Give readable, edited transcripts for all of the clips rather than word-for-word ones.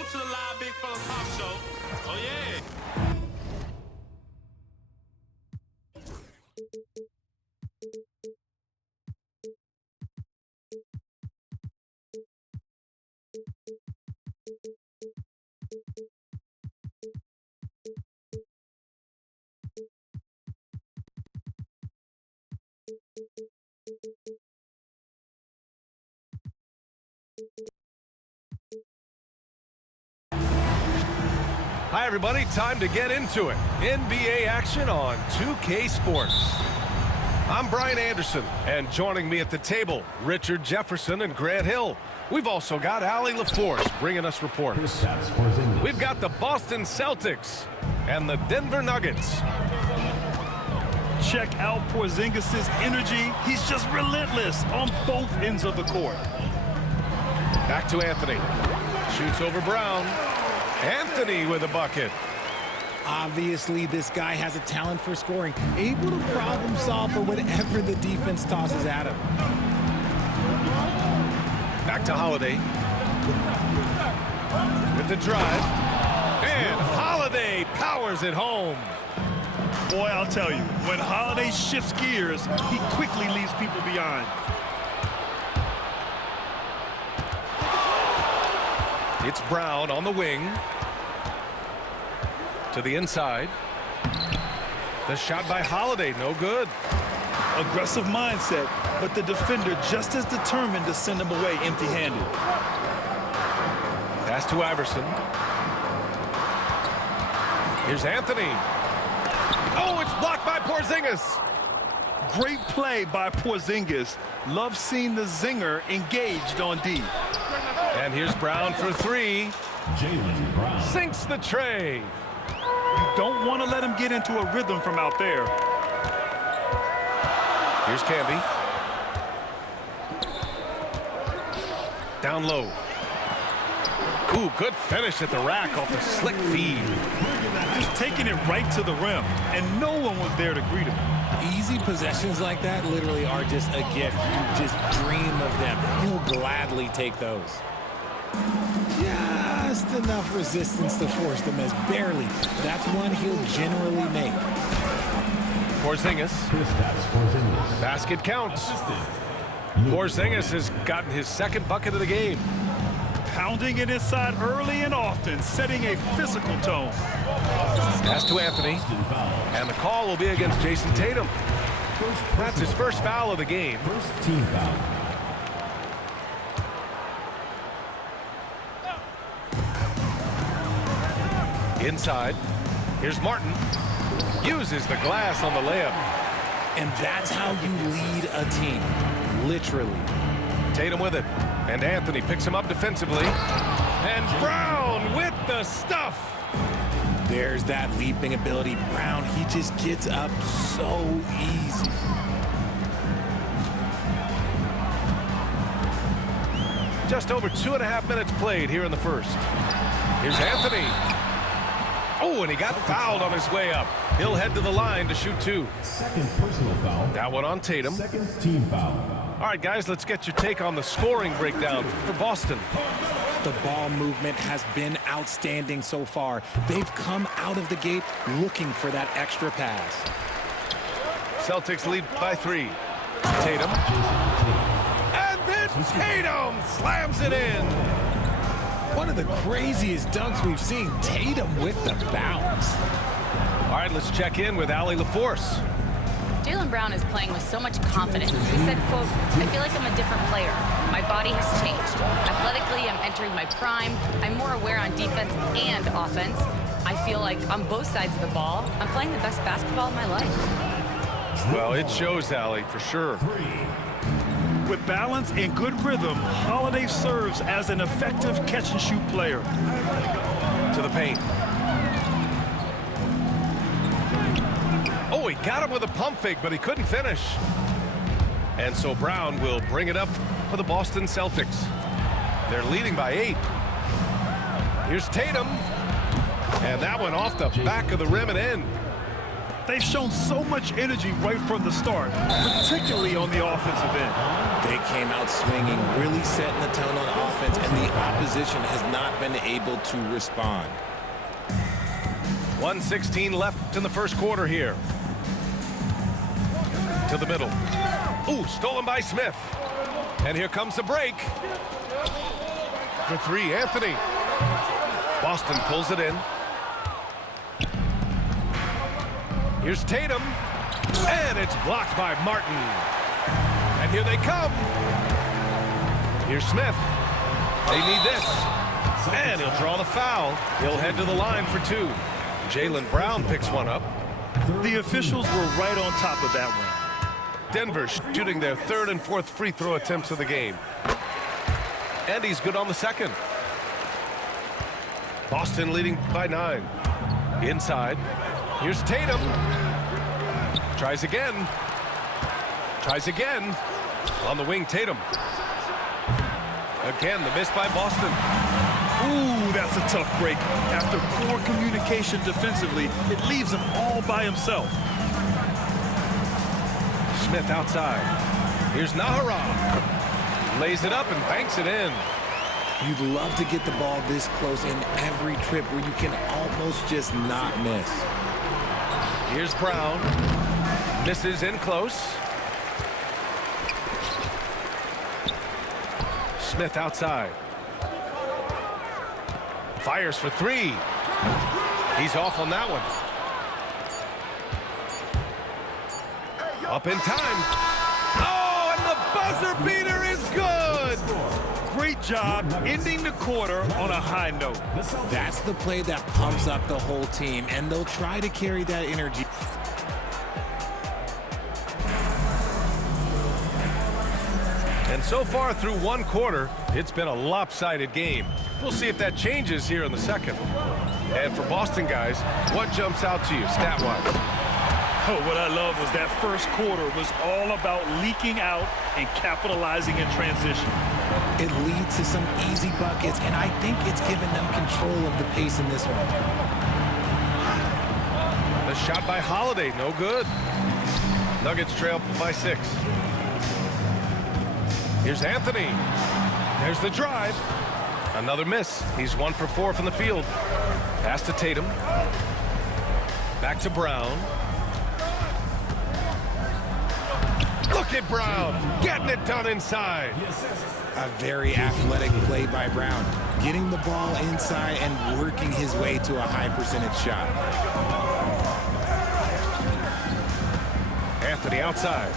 Welcome to the Live Big Fella Pop Show. Oh, yeah. Hi, everybody. Time to get into it. NBA action on 2K Sports. I'm Brian Anderson, and joining me at the table, Richard Jefferson and Grant Hill. We've also got Allie LaForce bringing us reports. We've got the Boston Celtics and the Denver Nuggets. Check out Porzingis' energy. He's just relentless on both ends of the court. Back to Anthony. Shoots over Brown. Anthony with a bucket. Obviously, this guy has a talent for scoring, able to problem solve for whatever the defense tosses at him. Back to Holiday. With the drive. And Holiday powers it home. Boy, I'll tell you, when Holiday shifts gears, he quickly leaves people behind. It's Brown on the wing. To the inside. The shot by Holiday, no good. Aggressive mindset, but the defender just as determined to send him away empty-handed. Pass to Iverson. Here's Anthony. Oh, it's blocked by Porzingis. Great play by Porzingis. Love seeing the zinger engaged on D. And here's Brown for three. Jaylen Brown Sinks the tray. You don't want to let him get into a rhythm from out there. Here's Camby. Down low. Ooh, good finish at the rack off the slick feed. Just taking it right to the rim, and no one was there to greet him. Easy possessions like that literally are just a gift. You just dream of them. He'll gladly take those. Just enough resistance to force the miss. Barely. That's one he'll generally make. Porzingis. Basket counts. Porzingis has gotten his second bucket of the game. Pounding it inside early and often, setting a physical tone. Pass to Anthony. And the call will be against Jason Tatum. That's his first foul of the game. First team foul. Inside. Here's Martin. Uses the glass on the layup. And that's how you lead a team. Literally. Tatum with it. And Anthony picks him up defensively. And Brown with the stuff. There's that leaping ability. Brown, he just gets up so easy. Just over 2.5 minutes played here in the first. Here's Anthony. Oh, and he got fouled on his way up. He'll head to the line to shoot two. Second personal foul. That one on Tatum. Second team foul. All right, guys, let's get your take on the scoring breakdown for Boston. The ball movement has been outstanding so far. They've come out of the gate looking for that extra pass. Celtics lead by 3. Tatum. And then Tatum slams it in. One of the craziest dunks we've seen. Tatum with the bounce. All right, let's check in with Allie LaForce. Jaylen Brown is playing with so much confidence. He said, quote, "I feel like I'm a different player. My body has changed. Athletically, I'm entering my prime. I'm more aware on defense and offense. I feel like on both sides of the ball, I'm playing the best basketball of my life." Well, it shows, Allie, for sure. With balance and good rhythm, Holiday serves as an effective catch-and-shoot player. To the paint. Oh, he got him with a pump fake, but he couldn't finish. And so Brown will bring it up for the Boston Celtics. They're leading by 8. Here's Tatum. And that one off the back of the rim and in. They've shown so much energy right from the start, particularly on the offensive end. They came out swinging, really setting the tone on offense, and the opposition has not been able to respond. 1:16 left in the first quarter here. To the middle. Ooh, stolen by Smith. And here comes the break. For three, Anthony. Boston pulls it in. Here's Tatum. And it's blocked by Martin. And here they come. Here's Smith. They need this. And he'll draw the foul. He'll head to the line for two. Jaylen Brown picks one up. The officials were right on top of that one. Denver shooting their third and fourth free throw attempts of the game. And he's good on the second. Boston leading by 9. Inside. Here's Tatum. Tries again. Tries again. On the wing, Tatum. Again, the miss by Boston. Ooh, that's a tough break. After poor communication defensively, it leaves him all by himself. Smith outside. Here's Nahara. Lays it up and banks it in. You'd love to get the ball this close in every trip where you can almost just not miss. Here's Brown. Misses in close. Smith outside. Fires for three. He's off on that one. Up in time. Oh, and the buzzer beater is good. Great job ending the quarter on a high note. That's the play that pumps up the whole team, and they'll try to carry that energy. And so far through one quarter, it's been a lopsided game. We'll see if that changes here in the second. And for Boston guys, what jumps out to you stat-wise? Oh, what I love was that first quarter was all about leaking out and capitalizing in transition. It leads to some easy buckets, and I think it's given them control of the pace in this one. The shot by Holiday, no good. Nuggets trail by 6. Here's Anthony. There's the drive. Another miss. He's 1 for 4 from the field. Pass to Tatum. Back to Brown. Look at Brown, getting it done inside. A very athletic play by Brown, getting the ball inside and working his way to a high percentage shot. Anthony outside.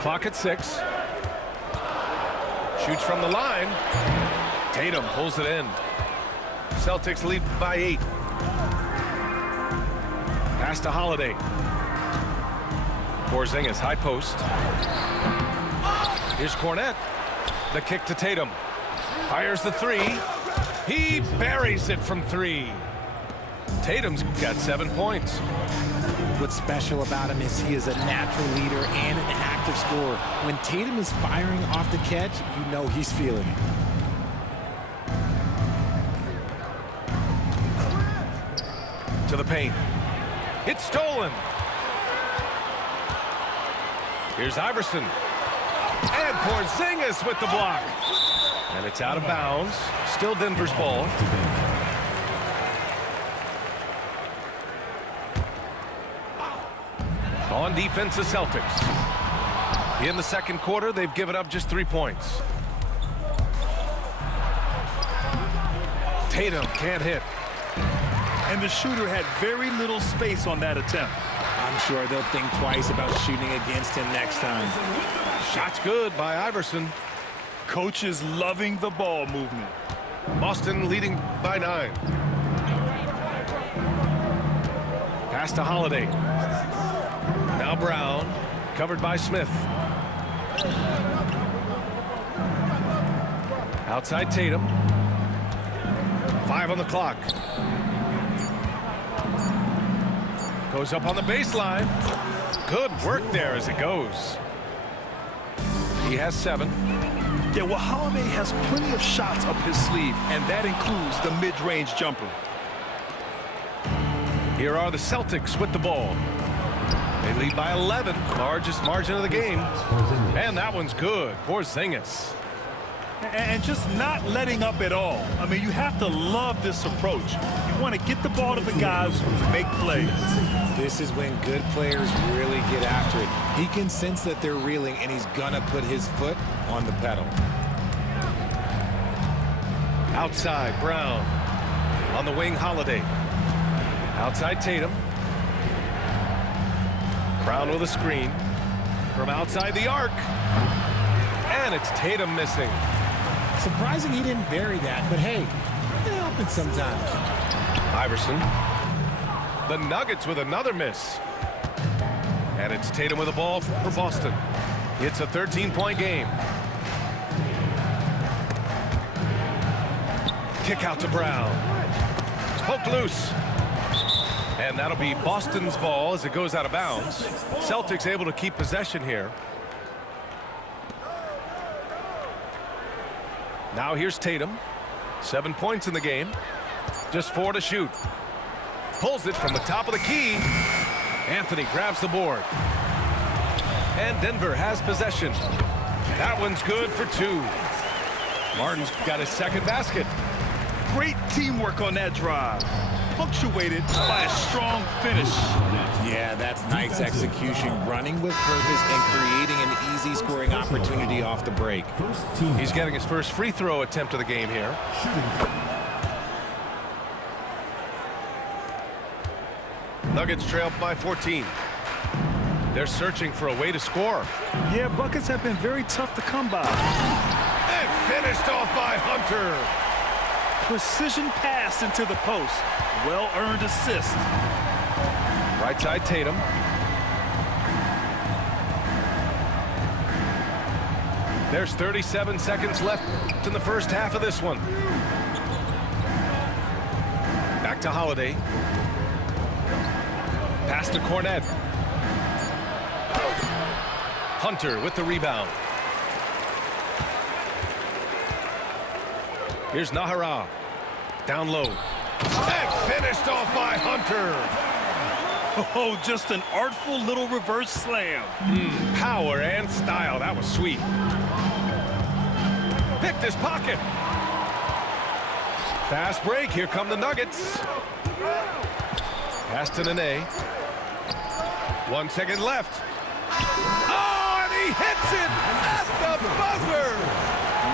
Clock at 6. Shoots from the line. Tatum pulls it in. Celtics lead by 8. Pass to Holiday. Porzingis, high post. Here's Cornette. The kick to Tatum. Fires the three. He buries it from 3. Tatum's got 7 points. What's special about him is he is a natural leader and an active scorer. When Tatum is firing off the catch, you know he's feeling it. To the paint. It's stolen. Here's Iverson. And Porzingis with the block. And it's out of bounds. Still Denver's ball. On defense, the Celtics. In the second quarter, they've given up just 3 points. Tatum can't hit. And the shooter had very little space on that attempt. I'm sure they'll think twice about shooting against him next time. Shot's good by Iverson. Coach is loving the ball movement. Boston leading by 9. Pass to Holiday. Now Brown, covered by Smith. Outside Tatum. 5 on the clock. Goes up on the baseline. Good work there as it goes. He has 7. Yeah, well, Holiday has plenty of shots up his sleeve, and that includes the mid-range jumper. Here are the Celtics with the ball. They lead by 11, largest margin of the game. And that one's good. Porzingis. And just not letting up at all. I mean, you have to love this approach. You want to get the ball to the guys who make plays. This is when good players really get after it. He can sense that they're reeling, and he's going to put his foot on the pedal. Outside, Brown. On the wing, Holiday. Outside, Tatum. Brown with a screen. From outside the arc. And it's Tatum missing. Surprising he didn't bury that, but hey, it happens sometimes. Iverson. The Nuggets with another miss. And it's Tatum with the ball for Boston. It's a 13-point game. Kick out to Brown. Poke loose. And that'll be Boston's ball as it goes out of bounds. Celtics able to keep possession here. Now here's Tatum. 7 points in the game. Just 4 to shoot. Pulls it from the top of the key. Anthony grabs the board. And Denver has possession. That one's good for 2. Martin's got his second basket. Great teamwork on that drive. Punctuated by a strong finish. Yeah, that's nice execution. Running with purpose and creating an easy scoring opportunity off the break. He's getting his first free throw attempt of the game here. Nuggets trail by 14. They're searching for a way to score. Yeah, buckets have been very tough to come by. And finished off by Hunter. Precision pass into the post. Well-earned assist. Right side, Tatum. There's 37 seconds left in the first half of this one. Back to Holiday. Pass to Cornet. Hunter with the rebound. Here's Nahara. Down low. And finished off by Hunter. Oh, just an artful little reverse slam. Power and style. That was sweet. Picked his pocket. Fast break. Here come the Nuggets. Pass to Nene. 1 second left. Oh, and he hits it at the buzzer.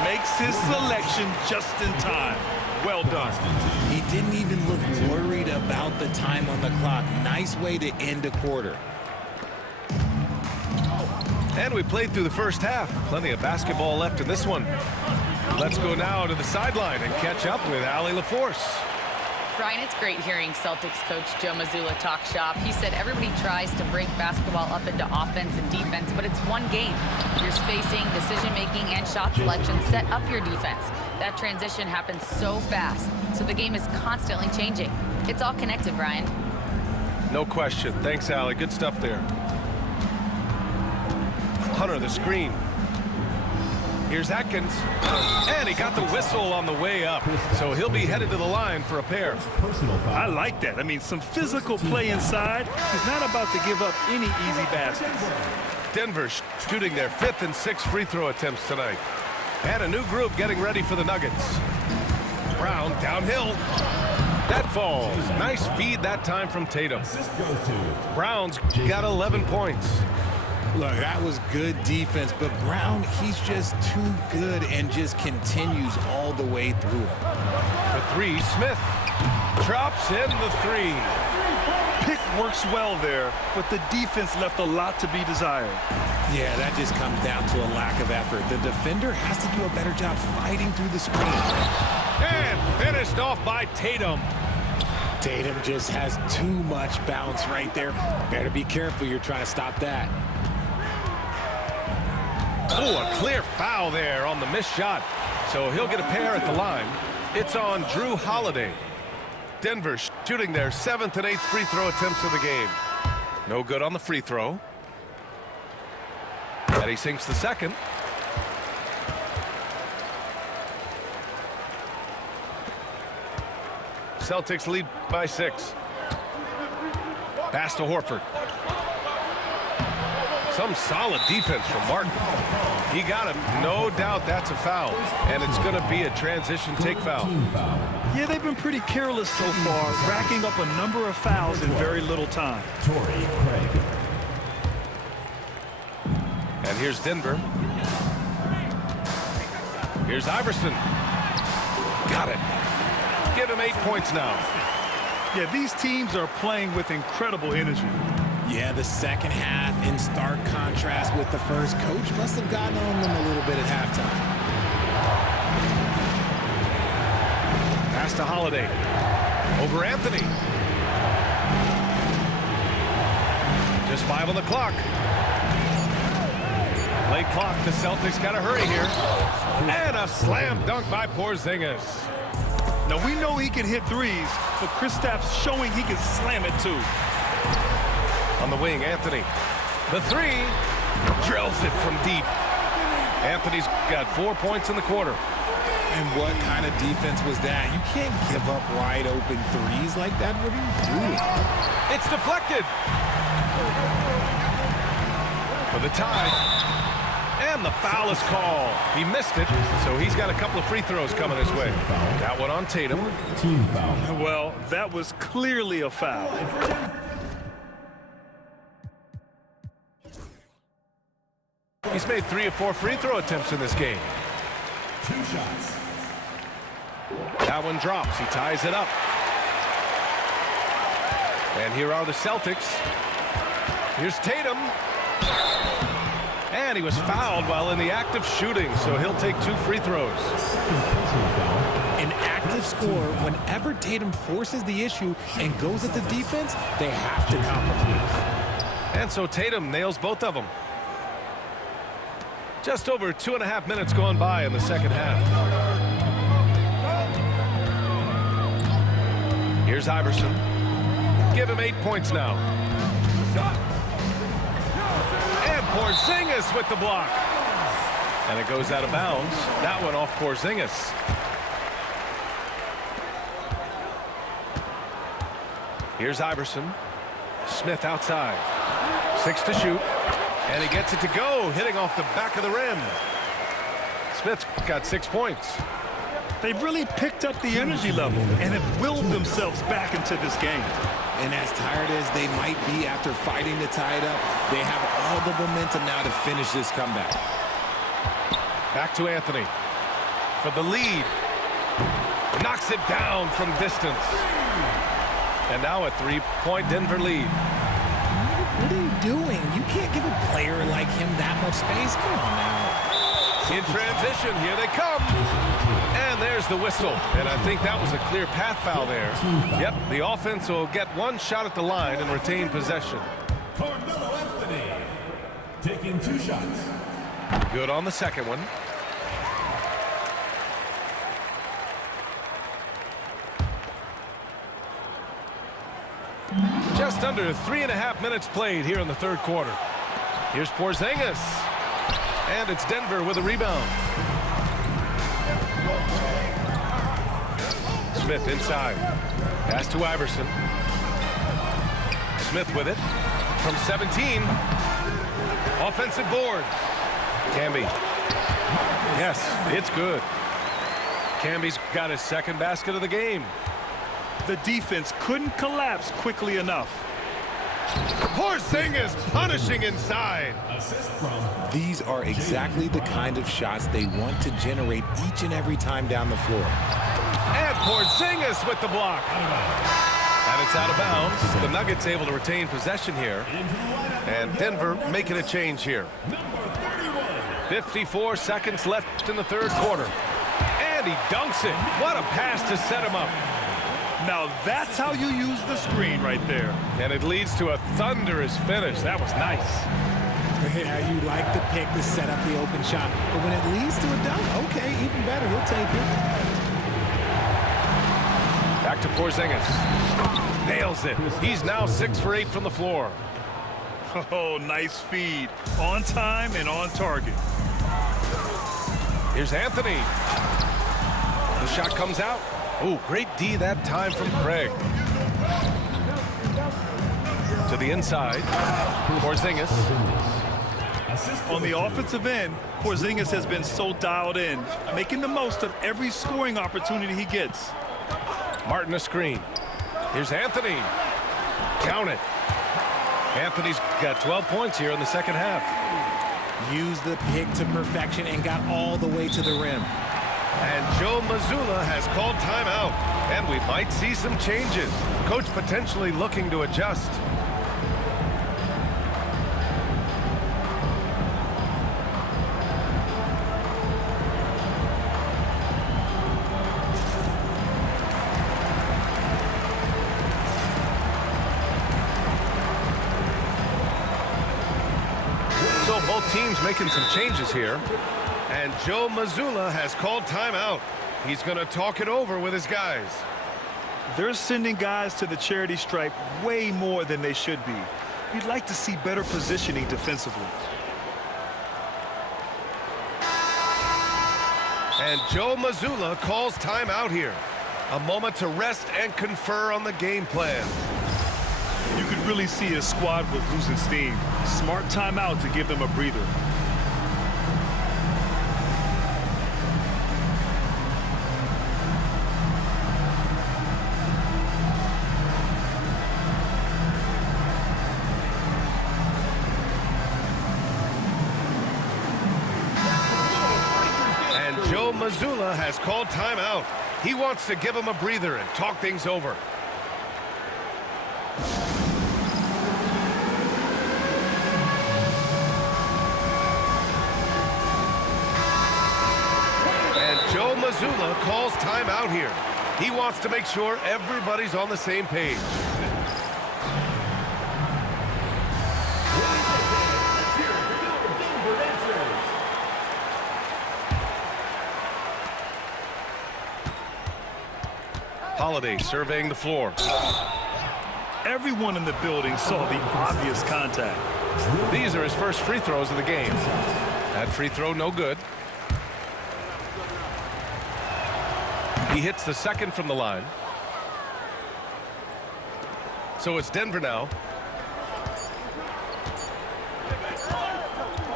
Makes his selection just in time. Well done. He didn't even look worried about the time on the clock. Nice way to end a quarter. And we played through the first half. Plenty of basketball left in this one. Let's go now to the sideline and catch up with Allie LaForce. Brian, it's great hearing Celtics coach Joe Mazzulla talk shop. He said everybody tries to break basketball up into offense and defense, but it's one game. Your spacing, decision-making, and shot selection set up your defense. That transition happens so fast, so the game is constantly changing. It's all connected, Brian. No question. Thanks, Allie. Good stuff there. Hunter, the screen. Here's Atkins. And he got the whistle on the way up. So he'll be headed to the line for a pair. Personal foul. I like that. I mean, some physical play inside. He's not about to give up any easy baskets. Denver shooting their 5th and 6th free throw attempts tonight. And a new group getting ready for the Nuggets. Brown downhill. That falls. Nice feed that time from Tatum. Assist goes to Brown's got 11 points. Look, that was good defense, but Brown, he's just too good and just continues all the way through. The 3, Smith drops in the 3. Pick works well there, but the defense left a lot to be desired. Yeah, that just comes down to a lack of effort. The defender has to do a better job fighting through the screen. And finished off by Tatum. Tatum just has too much bounce right there. Better be careful, you're trying to stop that. Oh, a clear foul there on the missed shot. So he'll get a pair at the line. It's on Drew Holiday. Denver shooting their 7th and 8th free throw attempts of the game. No good on the free throw. And he sinks the second. Celtics lead by 6. Pass to Horford. Some solid defense from Martin. He got him. No doubt that's a foul. And it's going to be a transition take foul. Yeah, they've been pretty careless so far, racking up a number of fouls in very little time. Torrey Craig. And here's Denver. Here's Iverson. Got it. Give him 8 points now. Yeah, these teams are playing with incredible energy. Yeah, the second half in stark contrast with the first. Coach must have gotten on them a little bit at halftime. Pass to Holiday. Over Anthony. Just 5 on the clock. Late clock. The Celtics got to hurry here. And a slam dunk by Porzingis. Now, we know he can hit threes, but Kristaps showing he can slam it too. On the wing, Anthony. The 3 drills it from deep. Anthony's got 4 points in the quarter. And what kind of defense was that? You can't give up wide open threes like that. What are you doing? It's deflected. For the tie. And the foul is called. He missed it, so he's got a couple of free throws coming his way. That one on Tatum. Team foul. Well, that was clearly a foul. He's made 3 or 4 free throw attempts in this game. 2 shots. That one drops. He ties it up. And here are the Celtics. Here's Tatum. And he was fouled while in the act of shooting, so he'll take 2 free throws. An active scorer, whenever Tatum forces the issue and goes at the defense, they have to compromise. And so Tatum nails both of them. Just over 2.5 minutes gone by in the second half. Here's Iverson. Give him 8 points now. And Porzingis with the block. And it goes out of bounds. That one off Porzingis. Here's Iverson. Smith outside. 6 to shoot. And he gets it to go, hitting off the back of the rim. Smith's got 6 points. They've really picked up the energy level and have willed themselves back into this game. And as tired as they might be after fighting to tie it up, they have all the momentum now to finish this comeback. Back to Anthony for the lead. Knocks it down from distance. And now a 3-point Denver lead. What are you doing? You can't give a player like him that much space. Come on now. In transition, here they come. And there's the whistle. And I think that was a clear path foul there. Yep, the offense will get 1 shot at the line and retain possession. Carmelo Anthony taking 2 shots. Good on the second one. Just under 3.5 minutes played here in the third quarter. Here's Porzingis. And it's Denver with a rebound. Smith inside. Pass to Iverson. Smith with it. From 17. Offensive board. Camby. Yes, it's good. Camby's got his second basket of the game. The defense couldn't collapse quickly enough. Porzingis punishing inside. Assist from These are exactly the kind of shots they want to generate each and every time down the floor. And Porzingis with the block. And it's out of bounds. The Nuggets able to retain possession here. And Denver making a change here. 54 seconds left in the third quarter. And he dunks it. What a pass to set him up. Now that's how you use the screen right there. And it leads to a thunderous finish. That was nice. Yeah, you like the pick to set up the open shot. But when it leads to a dunk, okay, even better. He'll take it. Back to Porzingis. Nails it. He's now 6 for 8 from the floor. Oh, nice feed. On time and on target. Here's Anthony. The shot comes out. Ooh, great D that time from Craig. To the inside. Porzingis. On the offensive end, Porzingis has been so dialed in, making the most of every scoring opportunity he gets. Martin a screen. Here's Anthony. Count it. Anthony's got 12 points here in the second half. Used the pick to perfection and got all the way to the rim. And Joe Mazzulla has called timeout. And we might see some changes. Coach potentially looking to adjust. So both teams making some changes here. And Joe Mazzulla has called timeout. He's going to talk it over with his guys. They're sending guys to the charity stripe way more than they should be. You'd like to see better positioning defensively. And Joe Mazzulla calls timeout here. A moment to rest and confer on the game plan. You could really see his squad was losing steam. Smart timeout to give them a breather. And Joe Mazzulla has called timeout. He wants to give him a breather and talk things over. Joe Mazzulla calls timeout here. He wants to make sure everybody's on the same page. Holiday surveying the floor. Everyone in the building saw the obvious contact. These are his first free throws of the game. That free throw no good. He hits the second from the line. So it's Denver now.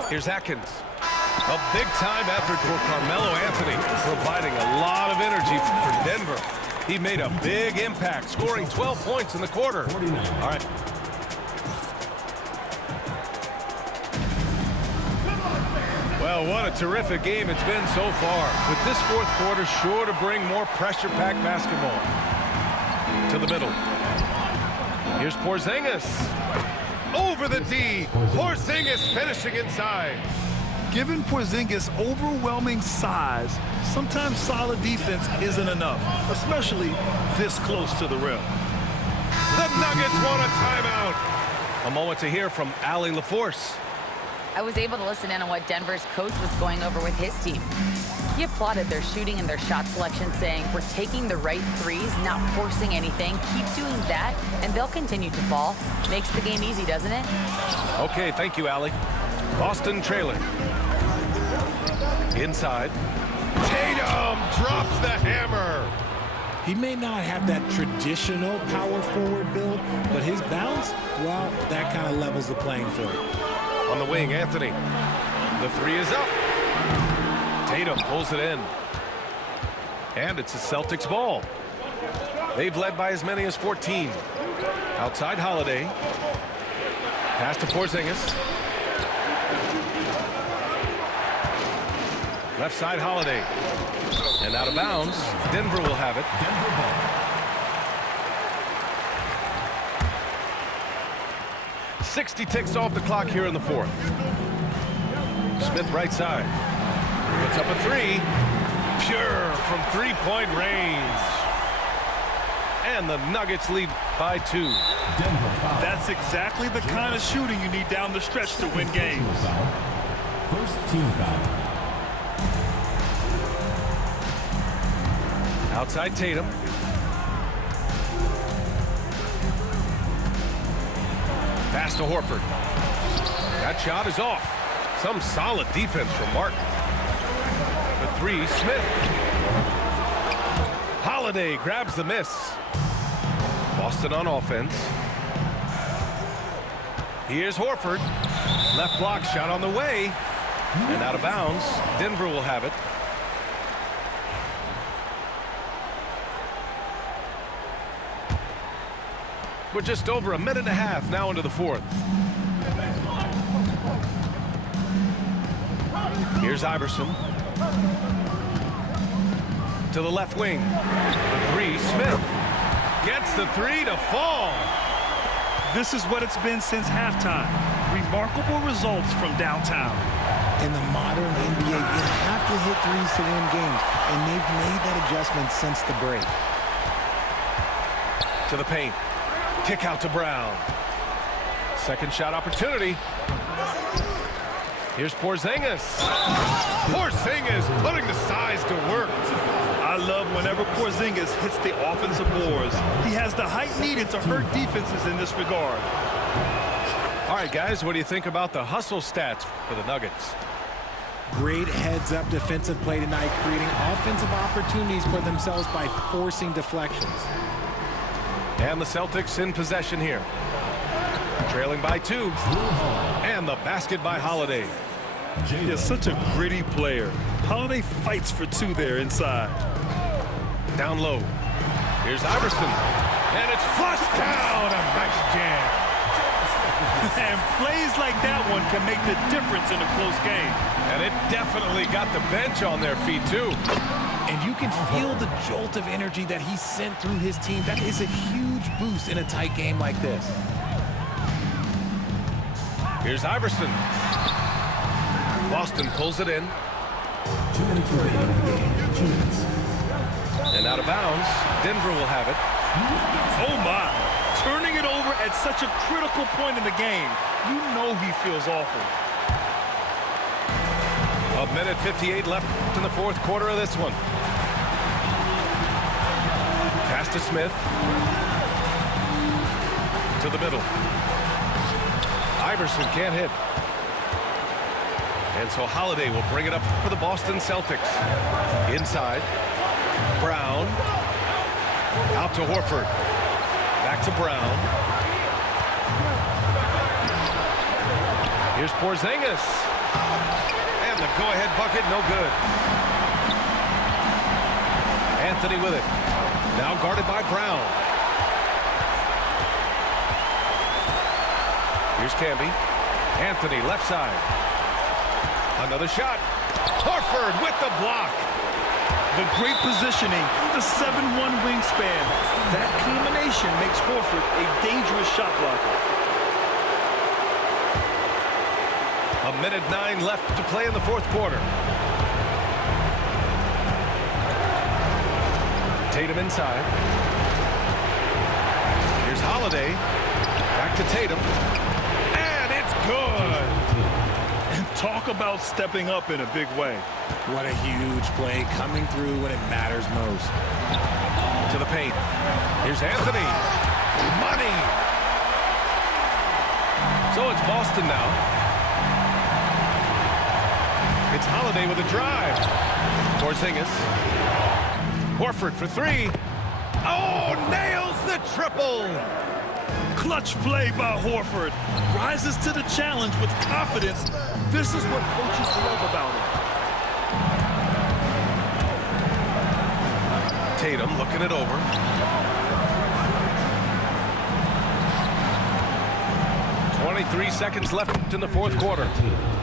Here's Atkins. A big-time effort for Carmelo Anthony, providing a lot of energy for Denver. He made a big impact, scoring 12 points in the quarter. All right. Well, what a terrific game it's been so far. With this fourth quarter sure to bring more pressure-packed basketball. To the middle. Here's Porzingis. Over the D. Porzingis finishing inside. Given Porzingis' overwhelming size, sometimes solid defense isn't enough, especially this close to the rim. The Nuggets want a timeout. A moment to hear from Allie LaForce. I was able to listen in on what Denver's coach was going over with his team. He applauded their shooting and their shot selection, saying, "We're taking the right threes, not forcing anything. Keep doing that, and they'll continue to fall." Makes the game easy, doesn't it? Okay, thank you, Allie. Boston trailing. Inside. Tatum drops the hammer. He may not have that traditional power forward build, but his bounce, well, that kind of levels the playing field. On the wing, Anthony. The three is up. Tatum pulls it in. And it's a Celtics ball. They've led by as many as 14. Outside Holiday. Pass to Porzingis. Left side Holiday. And out of bounds. Denver will have it. Denver ball. 60 ticks off the clock here in the fourth. Smith right side. Puts up a three. Pure from three-point range. And the Nuggets lead by 2. Denver foul. That's exactly the kind of shooting you need down the stretch to win games. First team foul. Outside Tatum. Pass to Horford. That shot is off. Some solid defense from Martin. The three, Smith. Holiday Holiday grabs the miss. Boston on offense. Here's Horford. Left block shot on the way. And out of bounds. Denver will have it. We're just over a minute and a half now into the fourth. Here's Iverson. To the left wing. The three, Smith. Gets the three to fall. This is what it's been since halftime. Remarkable results from downtown. In the modern NBA, you have to hit threes to win games, and they've made that adjustment since the break. To the paint. Kick out to Brown. Second shot opportunity. Here's Porzingis. Porzingis putting the size to work. I love whenever Porzingis hits the offensive boards. He has the height needed to hurt defenses in this regard. All right, guys, what do you think about the hustle stats for the Nuggets? Great heads-up defensive play tonight, creating offensive opportunities for themselves by forcing deflections. And the Celtics in possession here. Trailing by 2. And the basket by Holiday. He is such a gritty player. Holiday fights for 2 there inside. Down low. Here's Iverson. And it's flushed down. A nice jam. And plays like that one can make the difference in a close game. And it definitely got the bench on their feet, too. And you can feel the jolt of energy that he sent through his team. That is a huge boost in a tight game like this. Here's Iverson. Boston pulls it in. 2 minutes remaining in the game. 2 minutes. And out of bounds, Denver will have it. Oh, my. Turning it over at such a critical point in the game. You know he feels awful. A minute 58 left in the fourth quarter of this one. Pass to Smith. To the middle. Iverson can't hit. And so Holiday will bring it up for the Boston Celtics. Inside. Brown. Out to Horford. Back to Brown. Here's Porzingis. And the go-ahead bucket, no good. Anthony with it. Now guarded by Brown. Here's Camby. Anthony, left side. Another shot. Horford with the block. The great positioning, the 7'1" wingspan. That combination makes Horford a dangerous shot blocker. A minute 9 left to play in the fourth quarter. Tatum inside. Here's Holiday. Back to Tatum. And it's good. And talk about stepping up in a big way. What a huge play coming through when it matters most. To the paint. Here's Anthony. Money. So it's Boston now. It's Holiday with a drive. Porzingis. Horford for 3. Oh, nails the triple. Clutch play by Horford. Rises to the challenge with confidence. This is what coaches love about him. Tatum looking it over. .23 seconds left in the fourth quarter.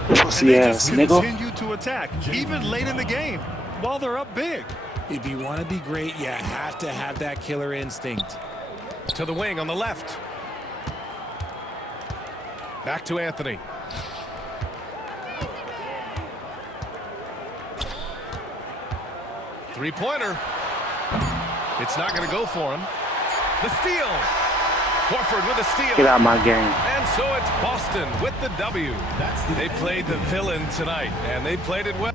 Pussy ass nigga. Continue to attack, even late in the game, while they're up big. If you want to be great, you have to have that killer instinct. To the wing on the left. Back to Anthony. Three-pointer. It's not going to go for him. The steal. Horford with a steal. Get out my game. And so it's Boston with the W. They played the villain tonight, and they played it well.